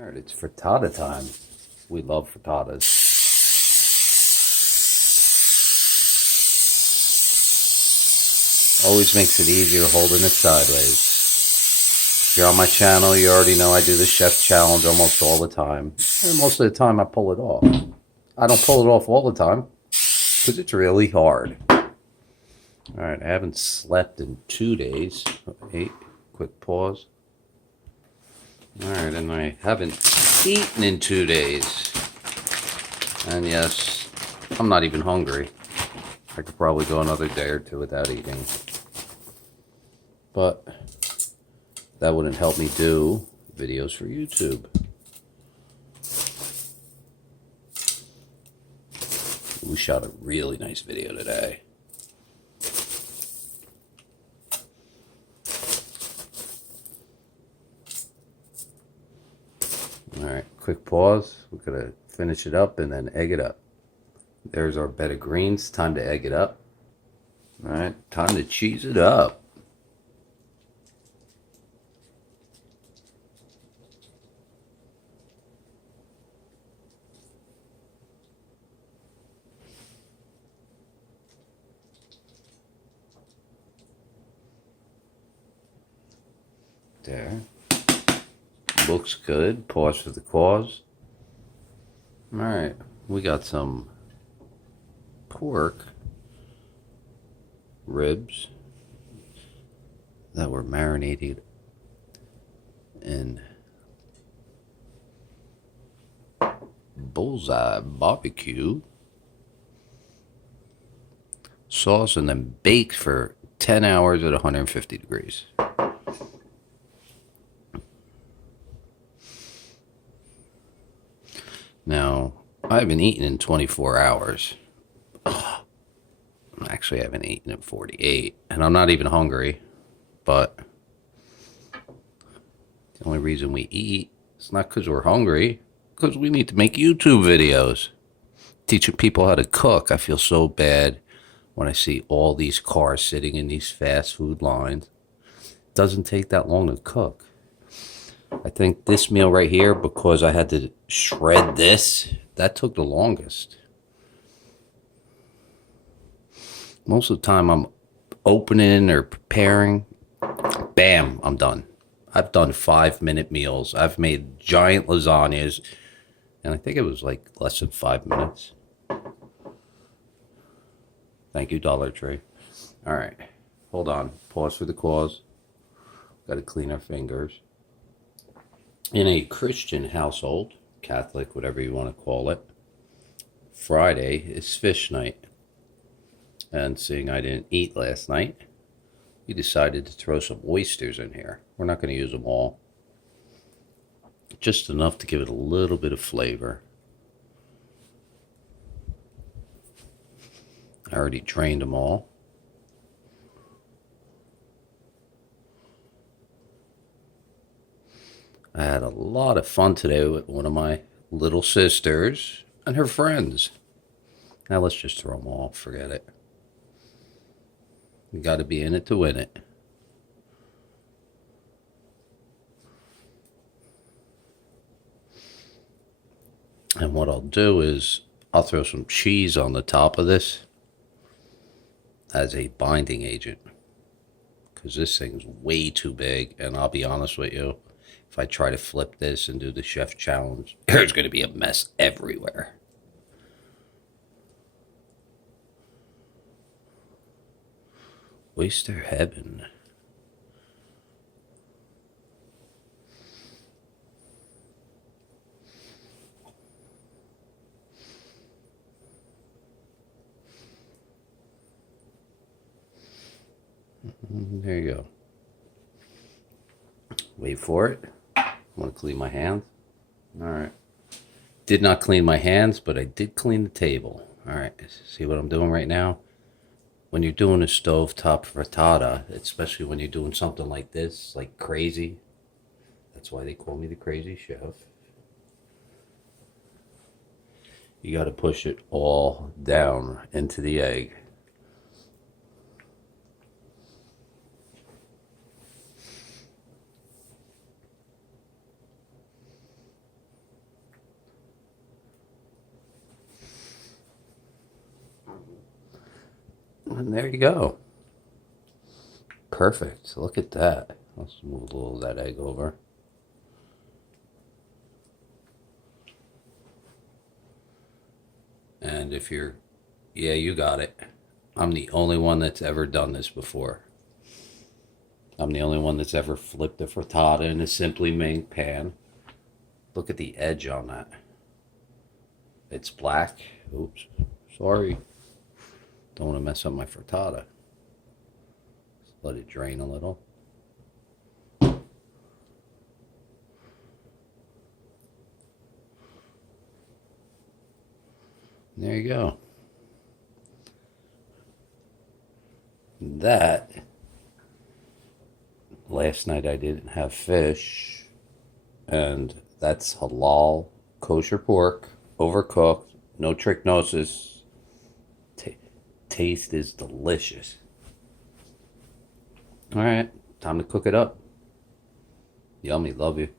Alright, it's frittata time. We love frittatas. Always makes it easier holding it sideways. If you're on my channel, you already know I do the chef challenge almost all the time. And most of the time I pull it off. I don't pull it off all the time because it's really hard. Alright, I haven't slept in 2 days. Hey, quick pause. Alright, and I haven't eaten in 2 days. And yes, I'm not even hungry. I could probably go another day or two without eating. But that wouldn't help me do videos for YouTube. We shot a really nice video today. Alright, quick pause. We're going to finish it up and then egg it up. There's our bed of greens. Time to egg it up. Alright, time to cheese it up. There. Looks good. Pause for the cause. Alright, we got some pork ribs that were marinated in bullseye barbecue sauce and then baked for 10 hours at 150 degrees. Now, I haven't eaten in 24 hours. Actually, I haven't eaten in 48, and I'm not even hungry, but the only reason we eat is not because we're hungry, because we need to make YouTube videos. Teaching people how to cook. I feel so bad when I see all these cars sitting in these fast food lines. It doesn't take that long to cook. I think this meal right here, because I had to shred this, that took the longest. Most of the time I'm opening or preparing, bam, I'm done. I've done 5-minute meals. I've made giant lasagnas, and I think it was like less than 5 minutes. Thank you, Dollar Tree. All right, hold on. Pause for the cause. Got to clean our fingers. In a Christian household, Catholic, whatever you want to call it, Friday is fish night. And seeing I didn't eat last night, we decided to throw some oysters in here. We're not going to use them all. Just enough to give it a little bit of flavor. I already drained them all. I had a lot of fun today with one of my little sisters and her friends. Now let's just throw them all. Forget it. You got to be in it to win it. And what I'll do is I'll throw some cheese on the top of this as a binding agent, because this thing's way too big. And I'll be honest with you, if I try to flip this and do the chef challenge, there's going to be a mess everywhere. Oyster heaven. There you go. Wait for it. I want to clean my hands. All right. Did not clean my hands, but I did clean the table. All right. See what I'm doing right now? When you're doing a stovetop frittata, especially when you're doing something like this, like crazy, that's why they call me the crazy chef. You got to push it all down into the egg. And there you go. Perfect. Look at that. Let's move a little of that egg over. And if you're, yeah, you got it. I'm the only one that's ever done this before. I'm the only one that's ever flipped a frittata in a simply made pan. Look at the edge on that. It's black. Oops. Sorry. Don't want to mess up my frittata. Just let it drain a little. There you go. That, last night I didn't have fish, and that's halal kosher pork, overcooked, no trichinosis. Taste is delicious. All right, time to cook it up. Yummy, love you.